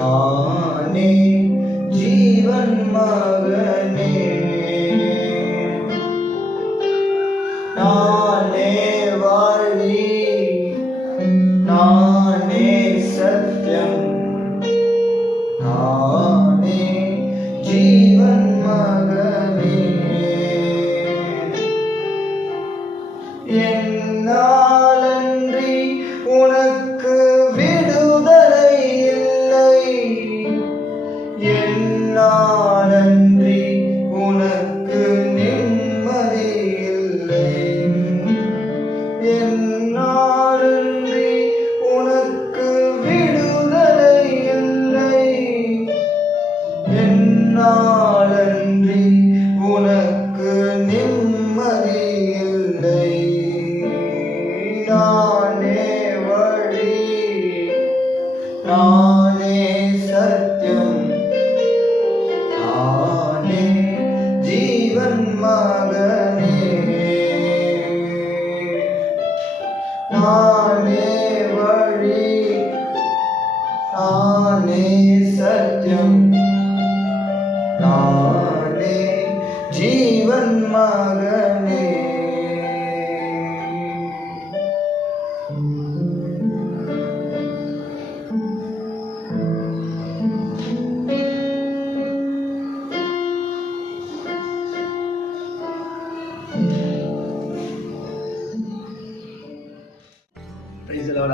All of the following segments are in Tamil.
நானே ஜீவன் மகனே, நானே வழி, நானே சத்தியம், நானே ஜீவன் மகனே. என்னாலன்றி உனக்கு விடுதலை இல்லை, என்னாலன்றி உனக்கு நிம்மதி இல்லை, என்னாலன்றி உனக்கு விடுதலை இல்லை, என்னாலன்றி உனக்கு நிம்மதி இல்லை. நானே வழி, நானே சத்தியம், நானே ஜீவன் மகனே, நானே வழி, நானே சத்தியம், நானே ஜீவன் மகனே.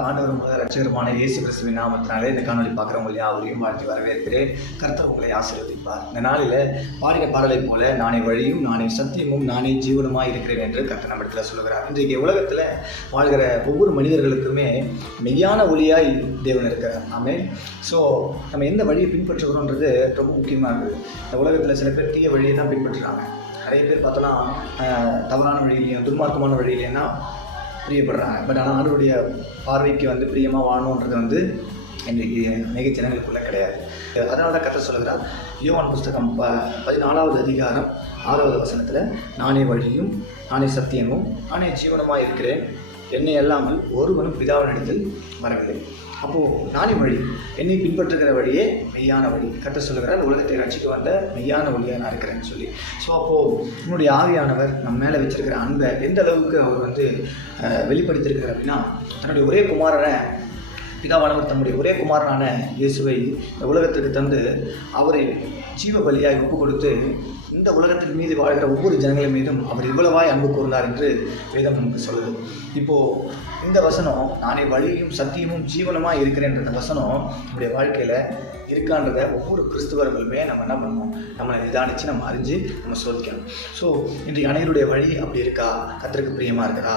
ஆண்டவர் முதல் ரட்சகருமான இயேசு கிறிஸ்துவின் நாமத்தினாலே இந்த காணொலி பார்க்குறவங்க யாவரையும் வாழ்த்தி வரவேற்கிறேன். கர்த்தர் உங்களை ஆசீர்வதிப்பார். இந்த நாளில் பாடின பாடலை போல நானே வழியும், நானே சத்தியமும், நானே ஜீவனுமாய் இருக்கிறேன் என்று கர்த்தர் நம்ம இடத்துல சொல்லுகிறார். இன்றைக்கு உலகத்தில் வாழ்கிற ஒவ்வொரு மனிதர்களுக்குமே மெய்யான ஒளியாய் தேவன் இருக்கிறார். ஆமென். ஸோ நம்ம எந்த வழியை பின்பற்றுகிறோன்றது ரொம்ப முக்கியமாக இருக்குது. இந்த உலகத்தில் சில பேர் தீய வழியை தான் பின்பற்றுறாங்க. நிறைய பேர் பார்த்தோன்னா தவறான வழியிலையும் துன்மார்க்கமான வழியிலேன்னா பிரியப்படுறாங்க. பட் ஆனால் ஆண்டவருடைய பார்வைக்கு பிரியமாக வாழணுன்றது இன்றைக்கு அநேக ஜனங்களுக்குள்ளே கிடையாது. அதனால தான் கர்த்தர் சொல்லுகிறார். யோவான் புஸ்தகம் 14வது அதிகாரம் 6வது வசனத்தில், நானே வழியும், நானே சத்தியமும், நானே ஜீவனுமாக இருக்கிறேன், என்னை அல்லாமல் ஒருவனும் பிதாவினிடத்தில் வரவில்லை. அப்போது நானே வழி, என்னை பின்பற்றுகிற வழியே மெய்யான வழி. கர்த்தர் சொல்லுகிறார், உலகத்தை ரட்சிக்க வந்த மெய்யான வழியாக நான் இருக்கிறேன்னு சொல்லி. ஸோ அப்போது உன்னுடைய ஆவியானவர் நம்ம மேலே வச்சிருக்கிற அன்பை எந்த அளவுக்கு அவர் வெளிப்படுத்தியிருக்கிறார் அப்படின்னா, தன்னுடைய ஒரே குமாரனை, பிதாவானவர் தன்னுடைய ஒரே குமாரனான இயேசுவை இந்த உலகத்திற்கு தந்து அவரை ஜீவ பலியாய் ஒப்பு கொடுத்து இந்த உலகத்தின் மீது வாழ்கிற ஒவ்வொரு ஜனங்களின் மீதும் அவர் இவ்வளவாய் அன்பு கூர்ந்தார் என்று வேதம் நமக்கு சொல்லுது. இப்போது இந்த வசனம், நானே வழியும் சத்தியமும் ஜீவனமாக இருக்கிறேன்ற இந்த வசனம் நம்முடைய வாழ்க்கையில் இருக்கான்றதை ஒவ்வொரு கிறிஸ்துவர்களுமே நம்ம என்ன பண்ணணும், நம்மளை நிதானித்து நம்ம அறிஞ்சு நம்ம சோதிக்கணும். ஸோ இன்றைக்கு அனைவருடைய வழி அப்படி இருக்கா? கர்த்தருக்கு பிரியமாக இருக்கிறா?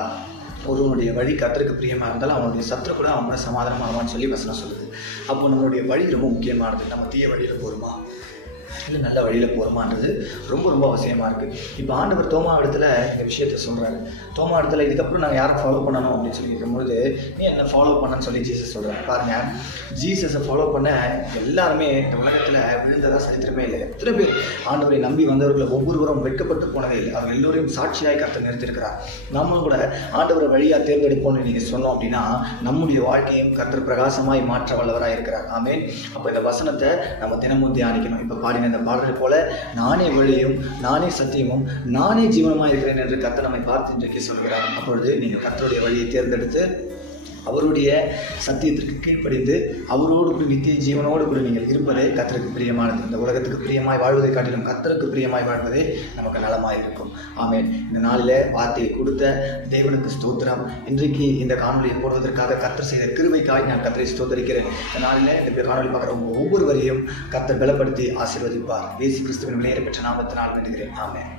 ஒருவனுடைய வழி கர்த்தருக்கு பிரியமாக இருந்தாலும் அவனுடைய சத்துரு கூட அவனோட சமாதானமாகவான்னு சொல்லி வசனம் சொல்லுது. அப்போ நம்மளுடைய வழி ரொம்ப முக்கியமானது. நம்ம தீய வழியில் போகிறோமா இல்லை நல்ல வழியில் போகிறோமான்றது ரொம்ப ரொம்ப அவசியமாக இருக்குது. இப்போ ஆண்டவர் தோமா இடத்துல இந்த விஷயத்த சொல்கிறாரு. தோமா இடத்துல இதுக்கப்புறம் நாங்கள் யாரை ஃபாலோ பண்ணணும் அப்படின்னு சொல்லி இருக்கும்போது, நீ என்ன ஃபாலோ பண்ணன்னு சொல்லி ஜீசஸ் சொல்கிறாங்க. பாருங்கள், ஜீசஸை ஃபாலோ பண்ண எல்லாருமே இந்த உலகத்தில் விழுந்ததாக சரித்திரமே இல்லை. எத்தனை பேர் ஆண்டவரை நம்பி வந்தவர்களை ஒவ்வொருவரும் வெட்கப்பட்டு போனதே இல்லை. அவர் எல்லோரையும் சாட்சியாய் கர்த்தர் நிறுத்தியிருக்கிறார். நம்மளும் கூட ஆண்டவரை வழியாக தேர்ந்தெடுப்போம்னு நீங்கள் சொன்னோம் அப்படின்னா நம்முடைய வாழ்க்கையும் கர்த்தர் பிரகாசமாய் மாற்ற வல்லவராக இருக்கிறார். ஆமென். அப்போ இந்த வசனத்தை நம்ம தினமும் தியானிக்கணும். இப்போ பாடின இந்த பாடலை போல நானே வழியும், நானே சத்தியமும், நானே ஜீவனமாக இருக்கிறேன் என்று கர்த்தர் நம்மை பார்த்து இன்றைக்கு சொல்கிறார். அப்பொழுது நீங்கள் கர்த்தருடைய வழியை தேர்ந்தெடுத்து அவருடைய சத்தியத்திற்கு கீழ்ப்படிந்து அவரோடு கூட நித்திய ஜீவனோடு கூட நீங்கள் இருப்பதே கர்த்தருக்கு பிரியமானது. இந்த உலகத்துக்கு பிரியமாய் வாழ்வதை காட்டிலும் கர்த்தருக்கு பிரியமாய் வாழ்வதே நமக்கு நலமாக இருக்கும். ஆமென். இந்த நாளில் வார்த்தையை கொடுத்த தேவனுக்கு ஸ்தோத்திரம். இன்றைக்கு இந்த காணொலியை போடுவதற்காக கர்த்தர் செய்த கிருபைக்காய் நான் கர்த்தரை ஸ்தோத்தரிக்கிறேன். இந்த நாளில் இந்த காணொலி பார்க்குறவங்க ஒவ்வொருவரையும் கர்த்தர் பலப்படுத்தி ஆசீர்வதிப்பார். இயேசு கிறிஸ்துவின் விலையேற பெற்ற நாமத்தினால் வேண்டுகிறேன். ஆமென்.